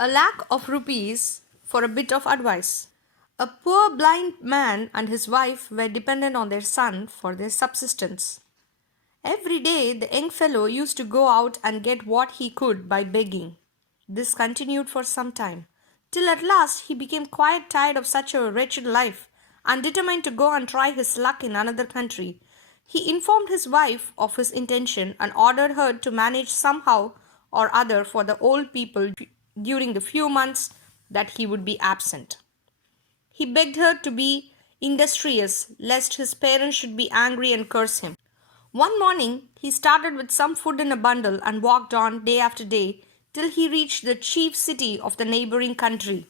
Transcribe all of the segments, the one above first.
A lakh of rupees for a bit of advice. A poor blind man and his wife were dependent on their son for their subsistence. Every day the young fellow used to go out and get what he could by begging. This continued for some time, till at last he became quite tired of such a wretched life and determined to go and try his luck in another country. He informed his wife of his intention and ordered her to manage somehow or other for the old people during the few months that he would be absent. He begged her to be industrious, lest his parents should be angry and curse him. One morning he started with some food in a bundle and walked on day after day till he reached the chief city of the neighboring country.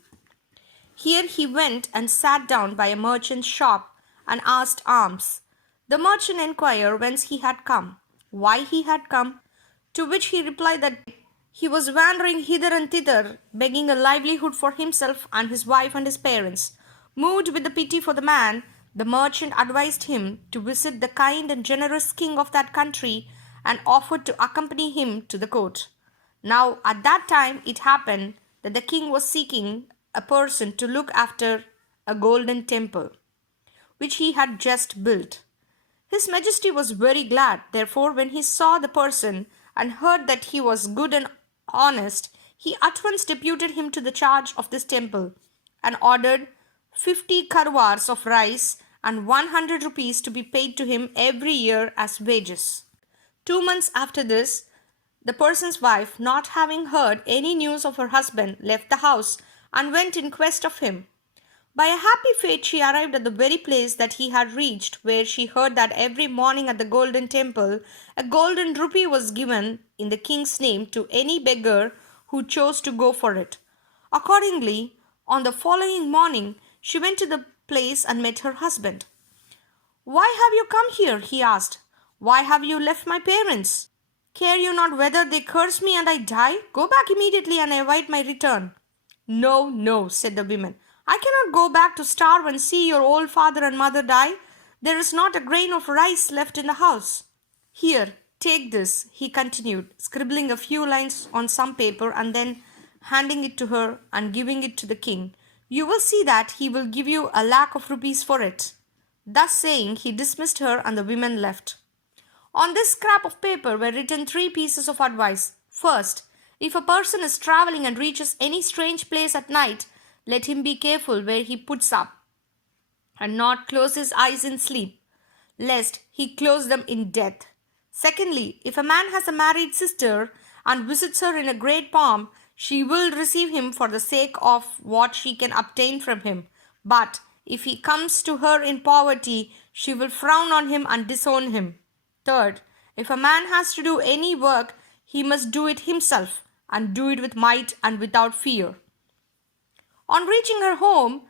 Here he went and sat down by a merchant's shop and asked alms. The merchant inquired whence he had come, why he had come, to which he replied that he was wandering hither and thither, begging a livelihood for himself and his wife and his parents. Moved with the pity for the man, the merchant advised him to visit the kind and generous king of that country and offered to accompany him to the court. Now, at that time, it happened that the king was seeking a person to look after a golden temple, which he had just built. His Majesty was very glad, therefore, when he saw the person and heard that he was good and honest, he at once deputed him to the charge of this temple and ordered 50 karwars of rice and 100 rupees to be paid to him every year as wages. 2 months after this, the person's wife, not having heard any news of her husband, left the house and went in quest of him. By a happy fate, she arrived at the very place that he had reached, where she heard that every morning at the golden temple a golden rupee was given in the king's name to any beggar who chose to go for it. Accordingly, on the following morning, she went to the place and met her husband. "Why have you come here?" he asked. "Why have you left my parents? Care you not whether they curse me and I die? Go back immediately and await my return." "No, no," said the woman. "I cannot go back to starve and see your old father and mother die. There is not a grain of rice left in the house." "Here, take this," he continued, scribbling a few lines on some paper and then handing it to her and giving it to the king. "You will see that he will give you a lakh of rupees for it." Thus saying, he dismissed her and the women left. On this scrap of paper were written 3 pieces of advice. First, if a person is traveling and reaches any strange place at night, let him be careful where he puts up, and not close his eyes in sleep, lest he close them in death. Secondly, if a man has a married sister and visits her in a great pomp, she will receive him for the sake of what she can obtain from him. But if he comes to her in poverty, she will frown on him and disown him. Third, if a man has to do any work, he must do it himself and do it with might and without fear. On reaching her home,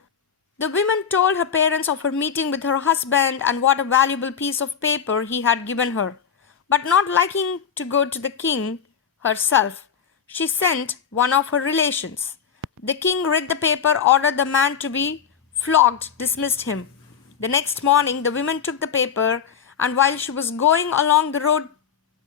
the woman told her parents of her meeting with her husband and what a valuable piece of paper he had given her. But not liking to go to the king herself, she sent one of her relations. The king read the paper, ordered the man to be flogged, dismissed him. The next morning, the woman took the paper, and while she was going along the road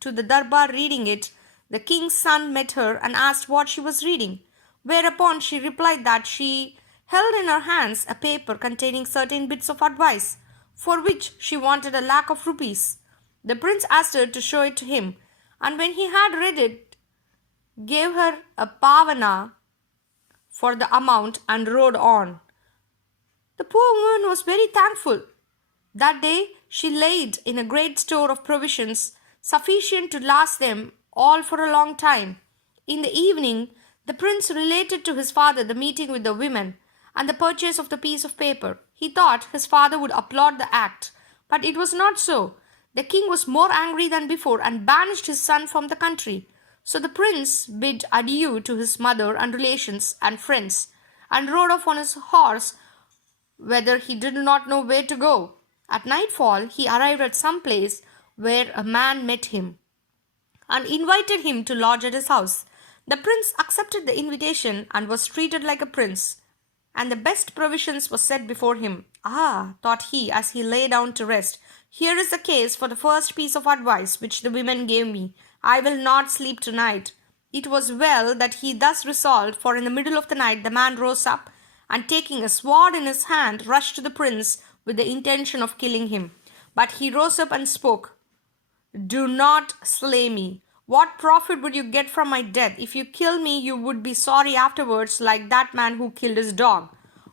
to the darbar reading it, the king's son met her and asked what she was reading, whereupon she replied that she held in her hands a paper containing certain bits of advice, for which she wanted a lakh of rupees. The prince asked her to show it to him, and when he had read it, gave her a pavana for the amount and rode on. The poor woman was very thankful. That day she laid in a great store of provisions, sufficient to last them all for a long time. In the evening, the prince related to his father the meeting with the women and the purchase of the piece of paper. He thought his father would applaud the act, but it was not so. The king was more angry than before and banished his son from the country. So the prince bid adieu to his mother and relations and friends and rode off on his horse, whither he did not know where to go. At nightfall, he arrived at some place where a man met him and invited him to lodge at his house. The prince accepted the invitation and was treated like a prince, and the best provisions were set before him. "Ah," thought he as he lay down to rest, "here is the case for the first piece of advice which the women gave me. I will not sleep tonight." It was well that he thus resolved, for in the middle of the night the man rose up, and taking a sword in his hand, rushed to the prince with the intention of killing him. But he rose up and spoke, "Do not slay me. What profit would you get from my death? If you kill me, you would be sorry afterwards, like that man who killed his dog."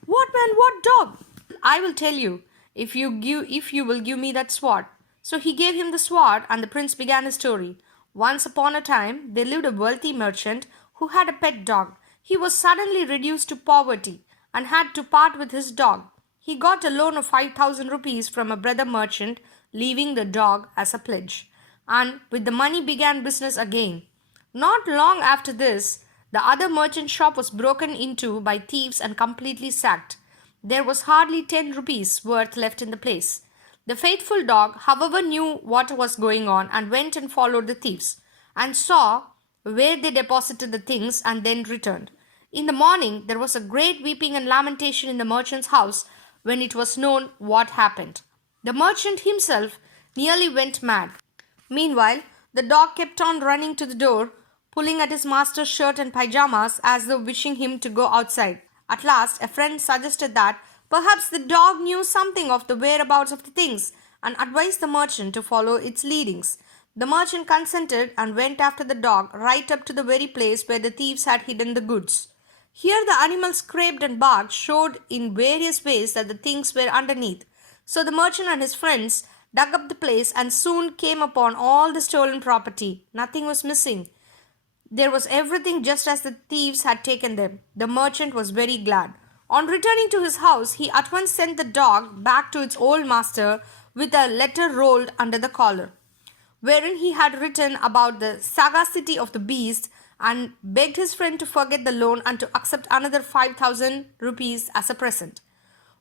"What man? What dog?" "I will tell you, if you will give me that sword." So he gave him the sword, and the prince began his story. Once upon a time, there lived a wealthy merchant who had a pet dog. He was suddenly reduced to poverty and had to part with his dog. He got a loan of 5,000 rupees from a brother merchant, leaving the dog as a pledge, and with the money began business again. Not long after this, the other merchant shop was broken into by thieves and completely sacked. There was hardly 10 rupees worth left in the place. The faithful dog, however, knew what was going on and went and followed the thieves and saw where they deposited the things and then returned. In the morning, there was a great weeping and lamentation in the merchant's house when it was known what happened. The merchant himself nearly went mad. Meanwhile, the dog kept on running to the door, pulling at his master's shirt and pyjamas as though wishing him to go outside. At last, a friend suggested that perhaps the dog knew something of the whereabouts of the things and advised the merchant to follow its leadings. The merchant consented and went after the dog right up to the very place where the thieves had hidden the goods. Here the animal scraped and barked, showed in various ways that the things were underneath. So the merchant and his friends dug up the place and soon came upon all the stolen property. Nothing was missing. There was everything just as the thieves had taken them. The merchant was very glad. On returning to his house, he at once sent the dog back to its old master with a letter rolled under the collar, wherein he had written about the sagacity of the beast and begged his friend to forget the loan and to accept another 5,000 rupees as a present.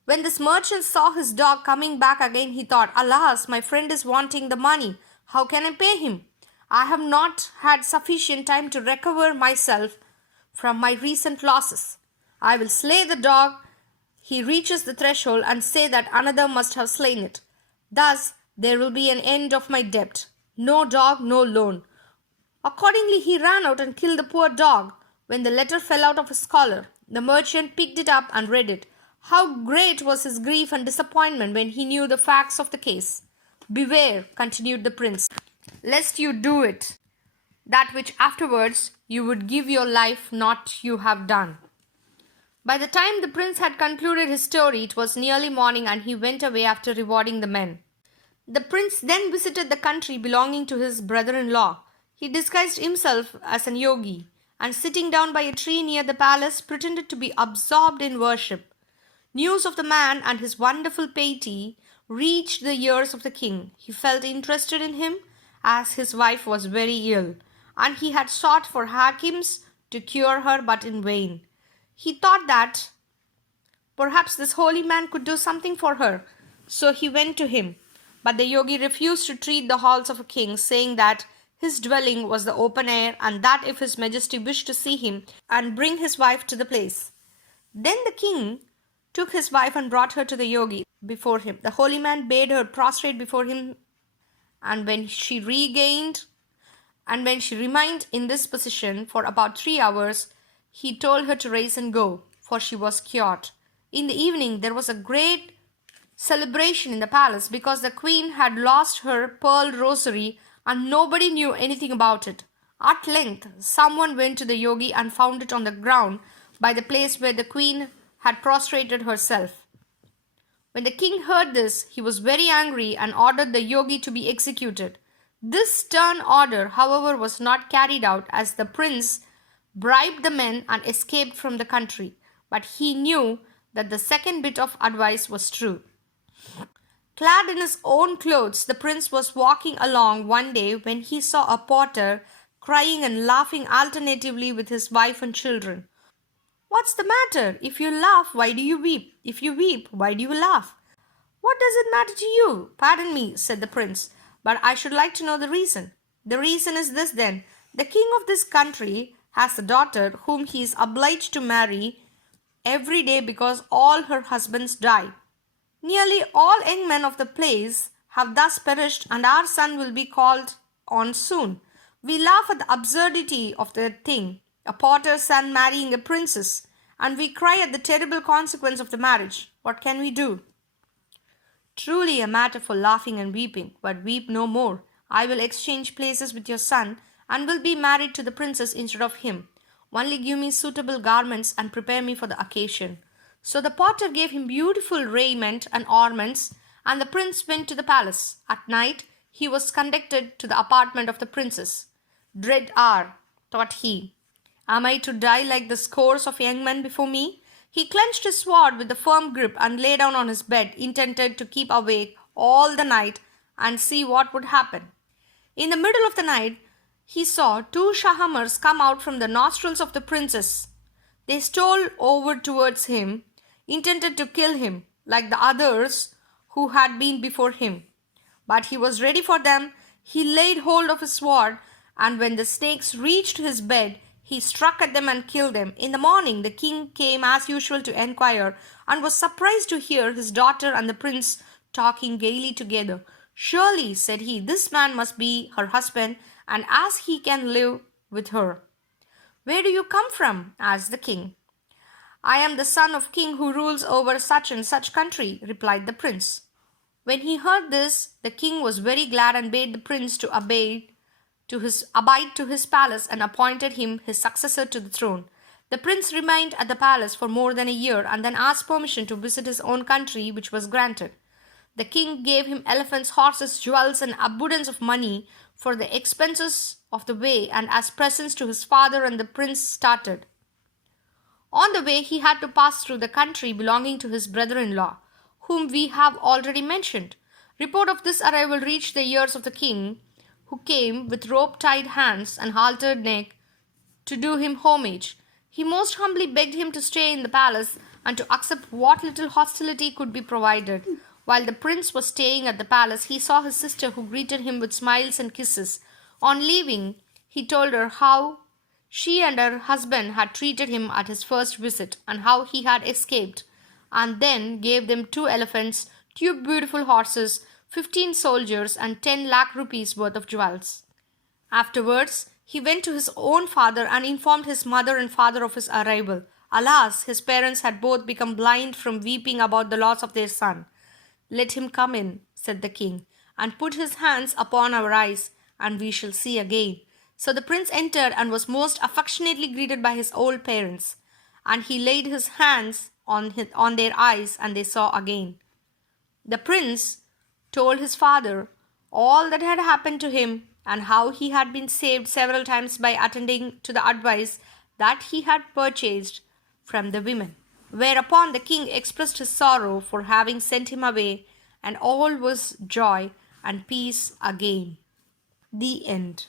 When this merchant saw his dog coming back again, he thought, "Alas, my friend is wanting the money. How can I pay him? I have not had sufficient time to recover myself from my recent losses. I will slay the dog. He reaches the threshold and say that another must have slain it. Thus there will be an end of my debt. No dog, no loan." Accordingly, he ran out and killed the poor dog. When the letter fell out of his collar, the merchant picked it up and read it. How great was his grief and disappointment when he knew the facts of the case. "Beware," continued the prince, "lest you do it, that which afterwards you would give your life not you have done." By the time the prince had concluded his story, it was nearly morning, and he went away after rewarding the men. The prince then visited the country belonging to his brother-in-law. He disguised himself as an yogi, and sitting down by a tree near the palace, pretended to be absorbed in worship. News of the man and his wonderful piety reached the ears of the king. He felt interested in him, as his wife was very ill, and he had sought for hakims to cure her, but in vain. He thought that perhaps this holy man could do something for her, so he went to him. But the yogi refused to treat the halls of a king, saying that his dwelling was the open air, and that if his majesty wished to see him and bring his wife to the place. Then the king took his wife and brought her to the yogi before him. The holy man bade her prostrate before him, and when she remained in this position for about 3 hours, he told her to rise and go, for she was cured. In the evening there was a great celebration in the palace because the queen had lost her pearl rosary and nobody knew anything about it. At length someone went to the yogi and found it on the ground by the place where the queen had prostrated herself. When the king heard this, he was very angry and ordered the yogi to be executed. This stern order, however, was not carried out, as the prince bribed the men and escaped from the country. But he knew that the second bit of advice was true. Clad in his own clothes, the prince was walking along one day when he saw a potter crying and laughing alternatively with his wife and children. "What's the matter? If you laugh, why do you weep? If you weep, why do you laugh?" "What does it matter to you?" "Pardon me," said the prince, "but I should like to know the reason." "The reason is this then. The king of this country has a daughter whom he is obliged to marry every day because all her husbands die. Nearly all young men of the place have thus perished, and our son will be called on soon. We laugh at the absurdity of the thing, a potter's son marrying a princess, and we cry at the terrible consequence of the marriage. What can we do? Truly a matter for laughing and weeping, but weep no more. I will exchange places with your son, and will be married to the princess instead of him. Only give me suitable garments and prepare me for the occasion. So the potter gave him beautiful raiment and ornaments, and the prince went to the palace. At night he was conducted to the apartment of the princess. Dread hour, thought he. Am I to die like the scores of young men before me? He clenched his sword with a firm grip and lay down on his bed, intended to keep awake all the night and see what would happen. In the middle of the night, he saw two Shahamars come out from the nostrils of the princess. They stole over towards him, intended to kill him, like the others who had been before him. But he was ready for them. He laid hold of his sword, and when the snakes reached his bed, he struck at them and killed them. In the morning, the king came as usual to enquire, and was surprised to hear his daughter and the prince talking gaily together. Surely, said he, this man must be her husband, and as he can live with her. Where do you come from? Asked the king. I am the son of king who rules over such and such country, replied the prince. When he heard this, the king was very glad and bade the prince to abide to his palace and appointed him his successor to the throne. The prince remained at the palace for more than a year and then asked permission to visit his own country, which was granted. The king gave him elephants, horses, jewels, and abundance of money for the expenses of the way and as presents to his father, and the prince started. On the way, he had to pass through the country belonging to his brother-in-law, whom we have already mentioned. Report of this arrival reached the ears of the king, who came with rope-tied hands and haltered neck to do him homage. He most humbly begged him to stay in the palace and to accept what little hostility could be provided. While the prince was staying at the palace, he saw his sister, who greeted him with smiles and kisses. On leaving, he told her how she and her husband had treated him at his first visit, and how he had escaped, and then gave them 2 elephants, 2 beautiful horses, 15 soldiers, and 10 lakh rupees worth of jewels. Afterwards, he went to his own father and informed his mother and father of his arrival. Alas, his parents had both become blind from weeping about the loss of their son. Let him come in, said the king, and put his hands upon our eyes, and we shall see again. So the prince entered and was most affectionately greeted by his old parents, and he laid his hands on their eyes, and they saw again. The prince told his father all that had happened to him, and how he had been saved several times by attending to the advice that he had purchased from the women. Whereupon the king expressed his sorrow for having sent him away, and all was joy and peace again. The end.